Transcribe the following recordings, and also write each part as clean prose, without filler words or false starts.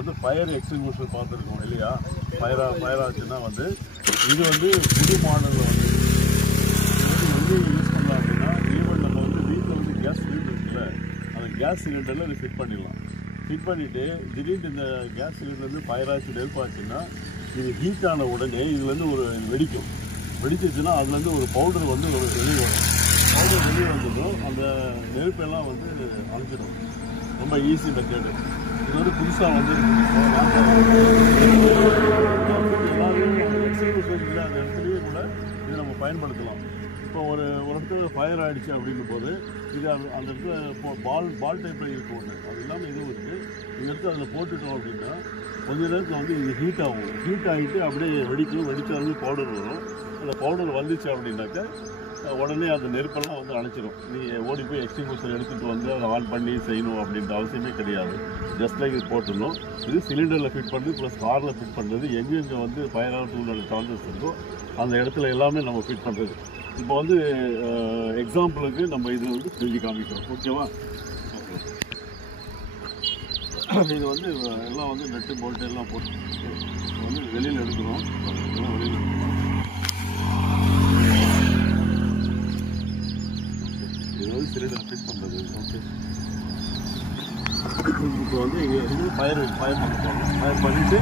வந்து fire extinguisher பார்த்துருக்கோம் இல்லையா? ஃபயர் ஆச்சுன்னா வந்து இது வந்து புது மாடலில் வந்து எங்கே யூஸ் பண்ணலாம் அப்படின்னா, ஈவன் நம்ம வந்து வீட்டில் வந்து கேஸ் சிலிண்டர் இருக்குல்ல, அந்த கேஸ் சிலிண்டரில் இது ஃபிட் பண்ணிடலாம். ஃபிட் பண்ணிவிட்டு திடீர்னு இந்த கேஸ் சிலிண்டர்லேருந்து ஃபயர் ஆச்சு ஹெல்ப் ஆச்சுன்னா, இது ஹீட் ஆன உடனே இதுலேருந்து ஒரு வெடிக்கும். வெடிச்சிச்சுன்னா அதுலேருந்து ஒரு பவுடர் வந்து ஒரு வெளியே வரும். பவுடர் வெளியே வந்ததும் அந்த நெருப்பெல்லாம் வந்து அணைச்சிடும். ரொம்ப ஈஸி மெத்தேடு. இது வந்து புதுசாக வந்து எல்லாருமே எக்ஸ்டிங்விஷர் இல்லை அந்த இடத்துலையே கூட இதை நம்ம பயன்படுத்தலாம். இப்போ ஒரு இடத்துல ஃபயர் ஆகிடுச்சு அப்படின்னும் போது இது அந்த இடத்துல பால் டைப்பில் இருக்கும் ஒன்று, அது இல்லாமல் இதுவும் இருக்குது. இது எடுத்து அதில் போட்டுட்டோம் அப்படின்னா கொஞ்ச நேரத்தில் வந்து இது ஹீட் ஆகும். ஹீட் ஆகிட்டு அப்படியே வெடித்தாலும் பவுடர் வரும். அந்த பவுடர் வந்துச்சு அப்படின்னாக்க உடனே அந்த நெருப்பெல்லாம் வந்து அணைச்சிடும். நீ ஓடி போய் எக்ஸ்டிங்விஷர் எடுத்துகிட்டு வந்து அதை ஆன் பண்ணி செய்யணும் அப்படின்ற அவசியமே கிடையாது. ஜஸ்ட் லைக் இது போட்டுடணும். இது சிலிண்டரில் ஃபிட் பண்ணுறது ப்ளஸ் காரில் ஃபிட் பண்ணுறது, எங்கெங்கே வந்து ஃபயர் ஆகிறதுக்குள்ள சான்சஸ் இருக்கோ அந்த இடத்துல எல்லாமே நம்ம ஃபிட் பண்ணுறது. இப்போ வந்து எக்ஸாம்பிளுக்கு நம்ம இது வந்து செஞ்சு காமிக்கிறோம். ஓகேவா? இது வந்து எல்லாம் வந்து நட்டு போல்ட்டு எல்லாம் போட்டு வந்து வெளியில் எடுக்கிறோம். எல்லாம் வெளியில் எடுக்கிறோம். இது வந்து சிலிண்டர் ஃபிட் பண்ணுறது. ஓகே, இப்போ வந்து இங்கே வந்து ஃபயர் பண்ணிட்டோம். ஃபயர் பண்ணிவிட்டு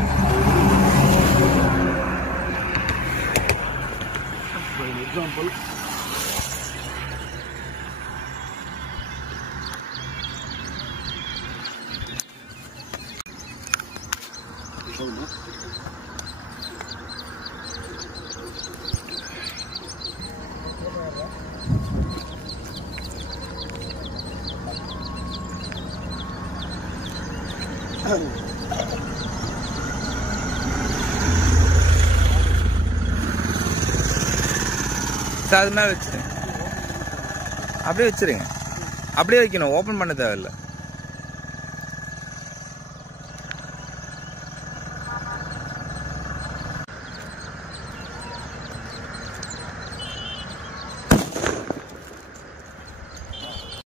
எக்ஸாம்பிள் அது மேலே வச்சுருங்க. அப்படியே வச்சுருங்க. அப்படியே வைக்கணும், ஓப்பன் பண்ண தேவையில்லை.